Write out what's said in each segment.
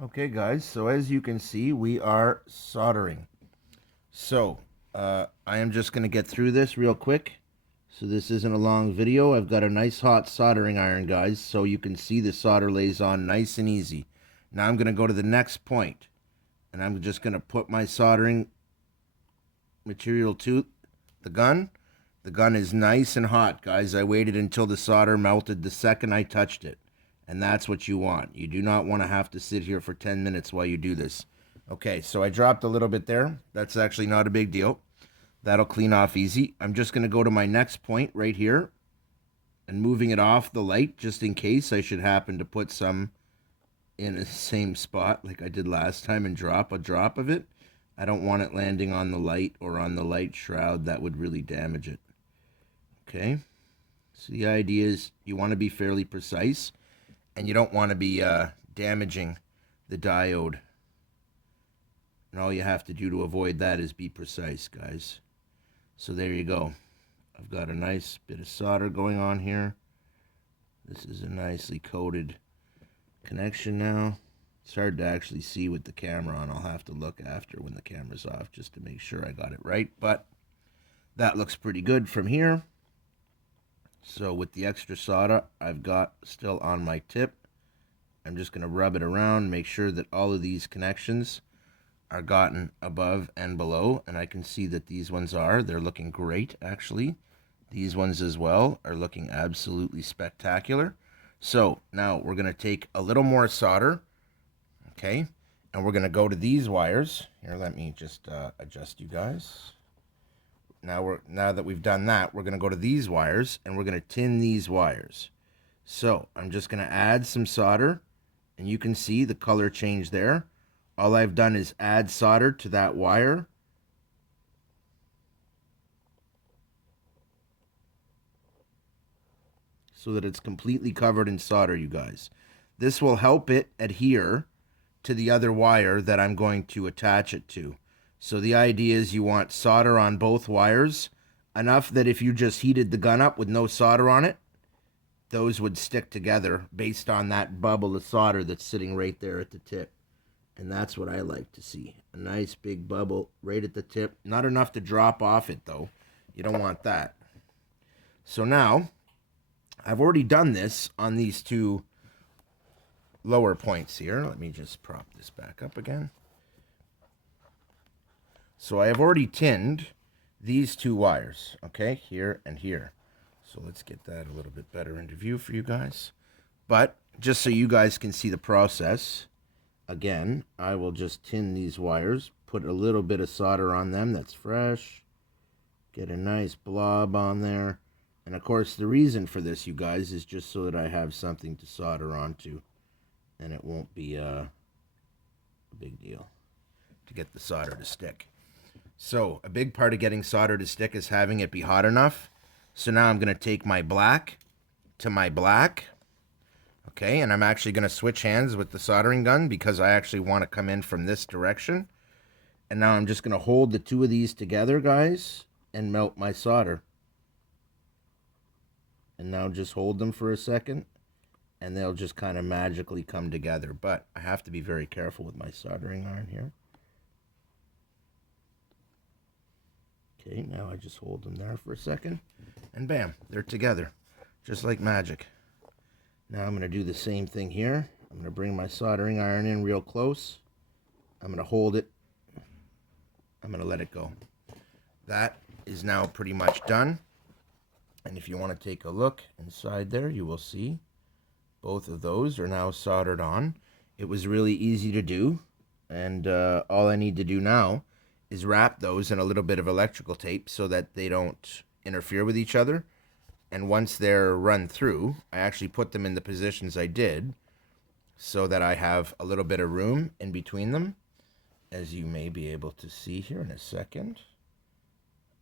Okay, guys, so as you can see, we are soldering. So, I am just going to get through this real quick. So this isn't a long video. I've got a nice hot soldering iron, guys, so you can see the solder lays on nice and easy. Now I'm going to go to the next point, and I'm just going to put my soldering material to the gun. The gun is nice and hot, guys. I waited until the solder melted the second I touched it. And that's what you want. You do not want to have to sit here for 10 minutes while you do this. Okay, so I dropped a little bit there. That's actually not a big deal. That'll clean off easy. I'm just going to go to my next point right here and moving it off the light just in case I should happen to put some in the same spot like I did last time and drop a drop of it. I don't want it landing on the light or on the light shroud. That would really damage it. Okay, so the idea is you want to be fairly precise and you don't want to be damaging the diode. And all you have to do to avoid that is be precise, guys. So there you go. I've got a nice bit of solder going on here. This is a nicely coated connection now. It's hard to actually see with the camera on. I'll have to look after when the camera's off just to make sure I got it right. But that looks pretty good from here. So with the extra solder I've got still on my tip, I'm just going to rub it around, make sure that all of these connections are gotten above and below. And I can see that these ones are. They're looking great, actually. These ones as well are looking absolutely spectacular. So now we're going to take a little more solder, okay? And we're going to go to these wires. Here, let me just adjust you guys. Now that we've done that, we're going to go to these wires and we're going to tin these wires. So I'm just going to add some solder, and you can see the color change there. All I've done is add solder to that wire. So that it's completely covered in solder, you guys. This will help it adhere to the other wire that I'm going to attach it to. So the idea is you want solder on both wires, enough that if you just heated the gun up with no solder on it, those would stick together based on that bubble of solder that's sitting right there at the tip. And that's what I like to see. A nice big bubble right at the tip. Not enough to drop off it, though. You don't want that. So now, I've already done this on these two lower points here. Let me just prop this back up again. So I have already tinned these two wires, okay, here and here. So let's get that a little bit better into view for you guys. But just so you guys can see the process, again, I will just tin these wires, put a little bit of solder on them that's fresh, get a nice blob on there. And of course, the reason for this, you guys, is just so that I have something to solder onto, and it won't be a big deal to get the solder to stick. So a big part of getting solder to stick is having it be hot enough. So now I'm going to take my black to my black. Okay, and I'm actually going to switch hands with the soldering gun because I actually want to come in from this direction. And now I'm just going to hold the two of these together, guys, and melt my solder. And now just hold them for a second, and they'll just kind of magically come together. But I have to be very careful with my soldering iron here. Okay, now I just hold them there for a second, and bam, they're together, just like magic. Now I'm going to do the same thing here. I'm going to bring my soldering iron in real close. I'm going to hold it. I'm going to let it go. That is now pretty much done. And if you want to take a look inside there, you will see both of those are now soldered on. It was really easy to do, and all I need to do now is wrap those in a little bit of electrical tape so that they don't interfere with each other. And once they're run through, I actually put them in the positions I did so that I have a little bit of room in between them, as you may be able to see here in a second.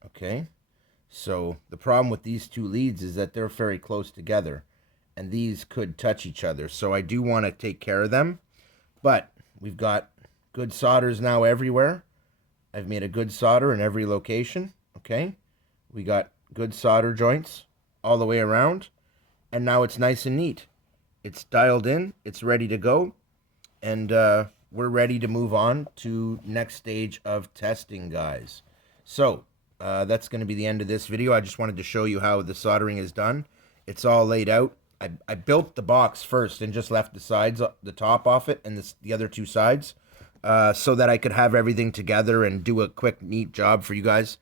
Okay, so the problem with these two leads is that they're very close together, and these could touch each other. So I do want to take care of them, but we've got good solders now everywhere. I've made a good solder in every location, okay? We got good solder joints all the way around, and now it's nice and neat. It's dialed in, it's ready to go. and we're ready to move on to next stage of testing, guys. So that's going to be the end of this video. I just wanted to show you how the soldering is done. It's all laid out. I built the box first and just left the sides, the top off it, and the other two sides, so that I could have everything together and do a quick, neat job for you guys,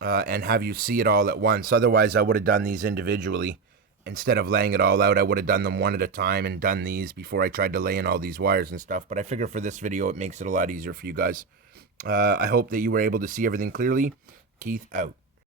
and have you see it all at once. Otherwise, I would have done these individually. Instead of laying it all out, I would have done them one at a time and done these before I tried to lay in all these wires and stuff. But I figure for this video, it makes it a lot easier for you guys. I hope that you were able to see everything clearly. Keith out.